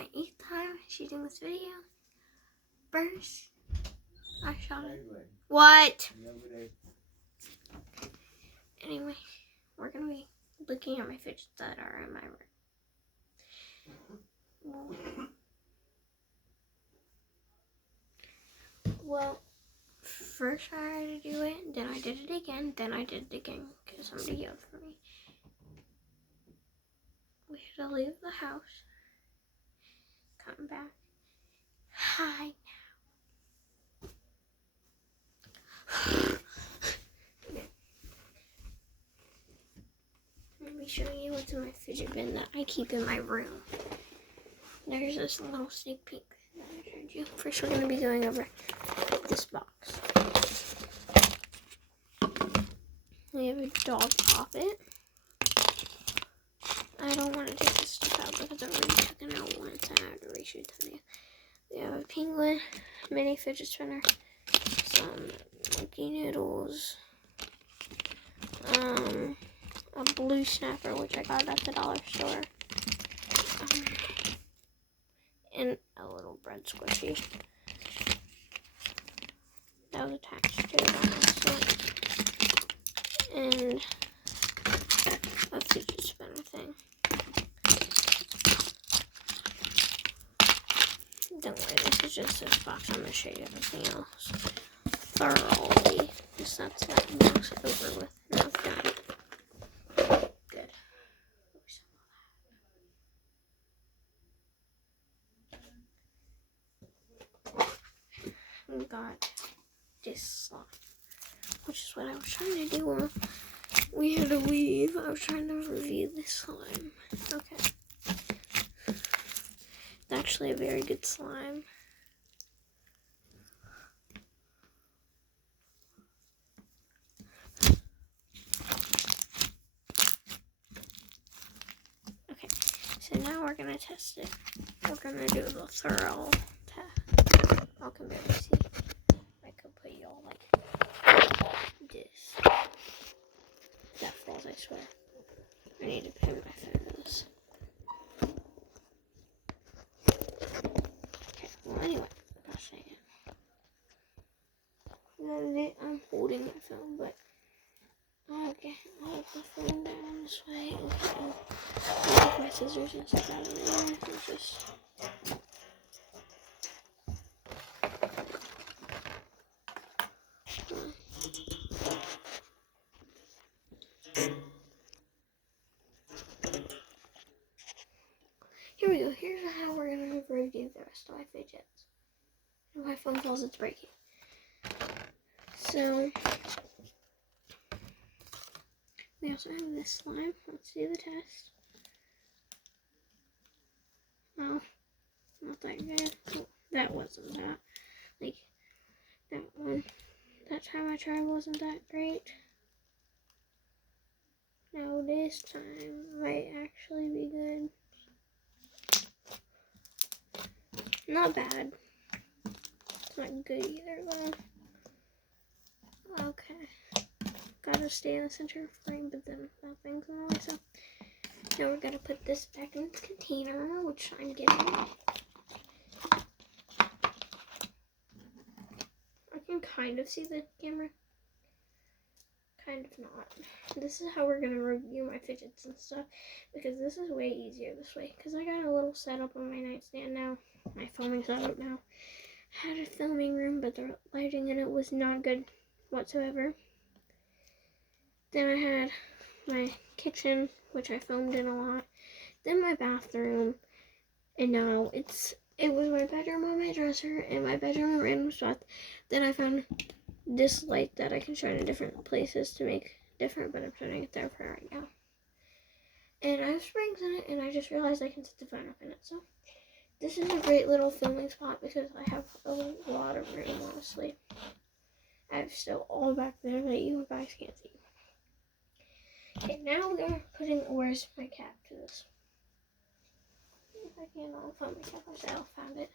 my 8th time shooting this video. First, I shot it. What? Anyway, we're gonna be looking at my fidgets that are in my room. Well, first I had to do it, then I did it again, then I did it again because somebody yelled for me. We had to leave the house, come back. Hi now. Let me show you what's in my fidget bin that I keep in my room. There's this little sneak peek that I showed you. First, we're going to be going over this box. We have a dog poppet. I don't want to take this stuff out because I've already taken it out once and I have to reshoot the video. We have a penguin, mini fidget spinner, some monkey noodles, a blue snapper which I got at the dollar store, and a little bread squishy that was attached to it on my side, and a fidget spinner thing. Don't worry, this is just this box. I'm going to show you everything else thoroughly. Just that's that box over with. Now it's done. Good. We got this slime, which is what I was trying to do when we had to leave. I was trying to review this slime. Okay. It's actually a very good slime. Okay, so now we're gonna test it. We're gonna do the thorough test. I can barely see. I could put you all like this. That falls, I swear. I need to pin my phone to this. Okay, well anyway, gosh dang it. I'm holding my phone, but okay, I'll put the phone down this way. Okay, I'll take my scissors and stuff out of there. It's just... Here we go. Here's how we're going to review the rest of my fidgets. If my phone falls, it's breaking. So, we also have this slime. Let's do the test. Oh, not that good. Oh, that wasn't that. Like, that one. That time I tried wasn't that great. Now this time might actually be good. Not bad. It's not good either though. Okay. Gotta stay in the center frame, but then that thing's in the way, so now we're gonna put this back in its container, which I'm getting. I can kind of see the camera. Kind of not. This is how we're gonna review my fidgets and stuff, because this is way easier this way, because I got a little setup on my nightstand now, my filming setup now. I had a filming room, but the lighting in it was not good whatsoever. Then I had my kitchen, which I filmed in a lot, then my bathroom, and now it was my bedroom on my dresser, and my bedroom and random spot. Then I found this light that I can shine in different places to make different, but I'm shining it there for right now. And I have springs in it, and I just realized I can set the phone up in it. So this is a great little filming spot because I have a lot of room, honestly. I have stuff all back there that you guys can't see. Okay, now we're gonna put in, where's my cap to this? If I can, I'll find my cap. I found it.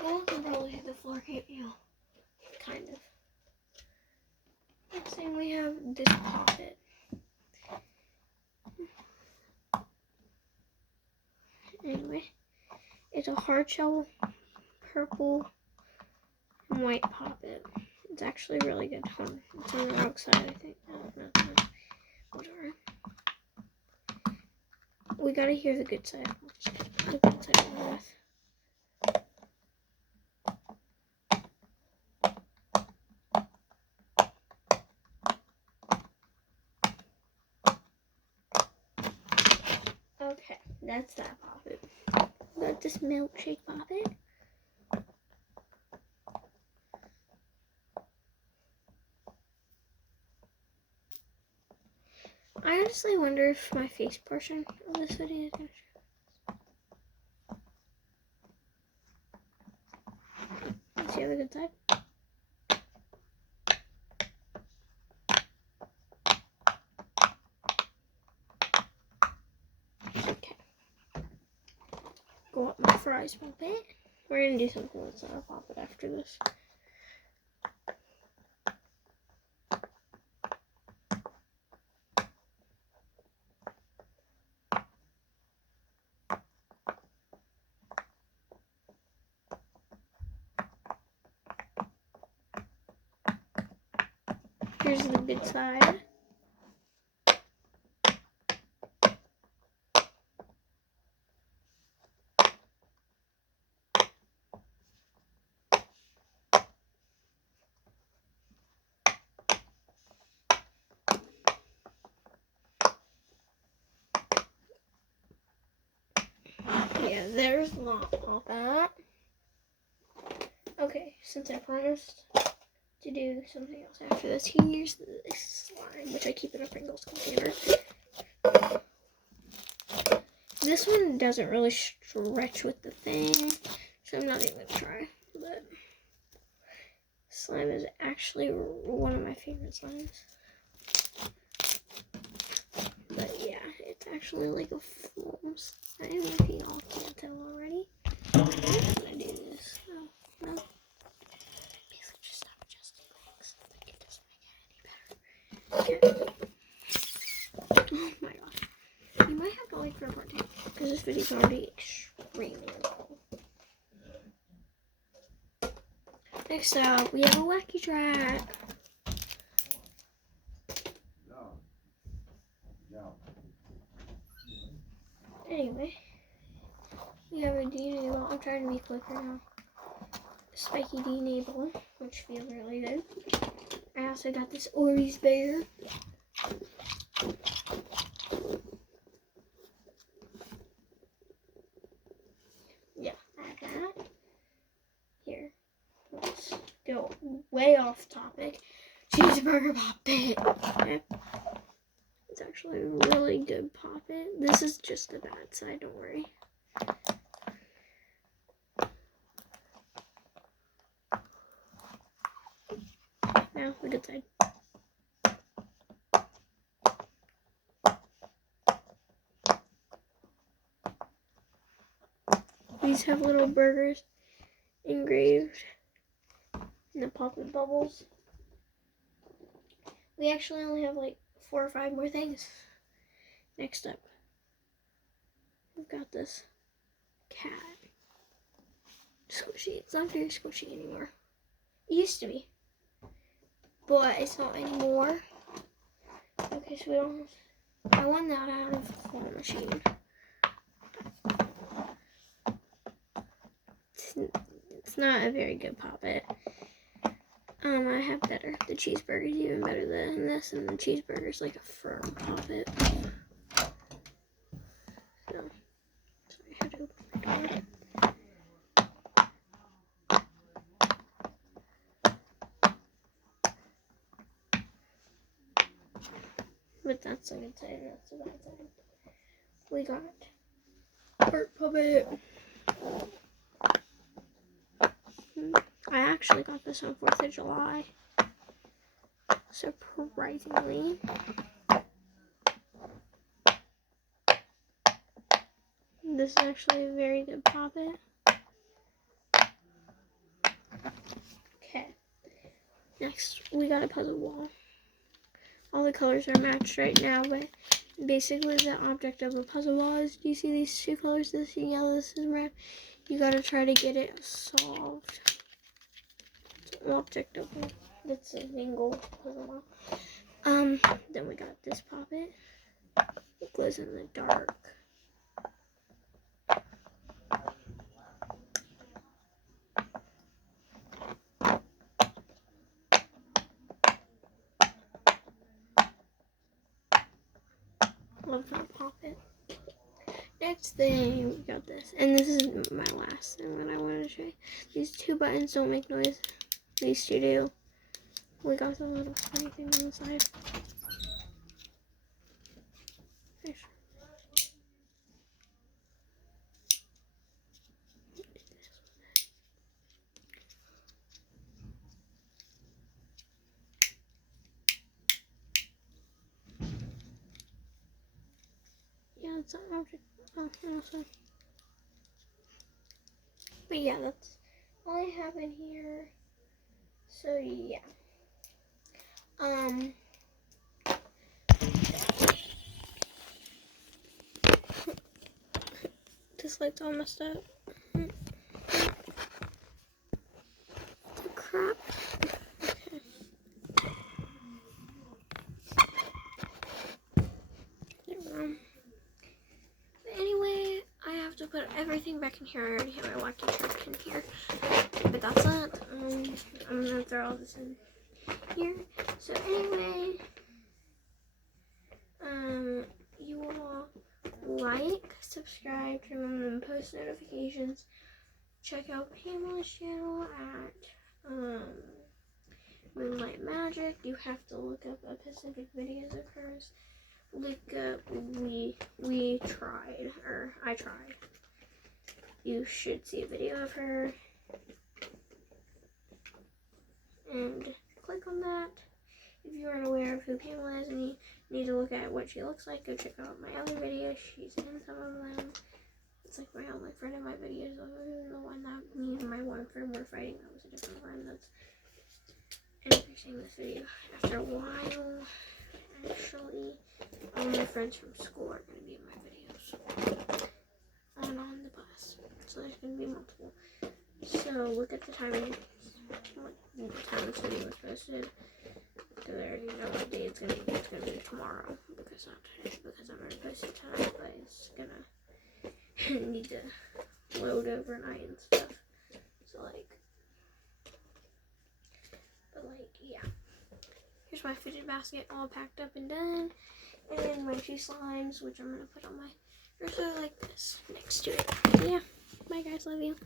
Y'all can probably hit the floor, can't you? Kind of. Next thing we have this pocket. Anyway, hard shell, purple, and white poppet. It's actually really good. It's on the wrong side, I think. No, whatever. We gotta hear the good side. I'll just put the good side on with. Okay, that's that poppet. Got this milkshake poppet. I honestly wonder if my face portion of this video is gonna show. Let's see the good side. Okay. Go up my fries poppet. We're gonna do something that's not a poppet after this. Here's the good side. Yeah, there's not all that. Okay, since I promised to do something else after this, here's this slime, which I keep in a Pringles container. This one doesn't really stretch with the thing, so I'm not even gonna try. But slime is actually one of my favorite slimes. But yeah, it's actually like a foam slime, if y'all can't tell already. I'm gonna do this. No. Basically just stop adjusting things. I think it doesn't make it any better. Okay. Oh my god. You might have to wait for a part 2, because this video's already extremely long. Next up, we have a wacky track. Anyway, we have a D-enable. I'm trying to be quicker now. Spiky D-enable, which feels really good. I also got this Ori's bear. Yeah, I have that. Here, let's go way off topic. Cheeseburger poppet. Okay. It's actually a really good poppet. This is just the bad side, don't worry. Now, the good side. These have little burgers engraved in the poppet bubbles. We actually only have like 4 or 5 more things. Next up, we've got this cat. Squishy. It's not very squishy anymore. It used to be, but it's not anymore. Okay, so we don't have, I won that out of the claw machine. It's not a very good poppet. I have better. The cheeseburger's even better than this, and the cheeseburger's like a firm poppet. So, sorry, I had to open my door. But that's the good side, and that's the bad side. We got heart puppet. I actually got this on 4th of July. Surprisingly. This is actually a very good poppet. Okay. Next, we got a puzzle wall. All the colors are matched right now, but basically the object of a puzzle wall is, do you see these 2 colors? This is yellow, this is red. You gotta try to get it solved. It's all checked up. That's a single puzzle. Then we got this puppet. It glows in the dark. Love that puppet. Next thing, we got this. And this is my last thing that I wanted to show you. These two buttons don't make noise. These two do. We got the little funny thing on the side. Fish. Yeah, it's an object. Oh, also. But yeah, that's all I have in here. So yeah. This light's all messed up. The crap. Okay. There we go. But anyway, I have to put everything back in here. I already have my Lucky Charm in here. But that's it. I'm gonna throw all this in here. So anyway, you all like, subscribe, turn on the post notifications. Check out Pamela's channel at Moonlight Magic. You have to look up a specific videos of hers. Look up we tried, or I tried. You should see a video of her. And click on that. If you aren't aware of who Pamela is and you need to look at what she looks like, go check out my other videos. She's in some of them. It's like my only friend in my videos. The one that me and my one friend were fighting, that was a different friend. That's introducing this video. After a while, actually, all my friends from school are going to be in my videos. On the bus. So there's going to be multiple. So look at the timing. What time this video was posted. Because I already know what day it's gonna be. It's gonna be tomorrow. Because not today. Because I'm already posted tonight. But it's gonna need to load overnight and stuff. So yeah. Here's my fidget basket all packed up and done. And my two slimes, which I'm gonna put on my dresser like this next to it. Yeah. Bye guys, love you.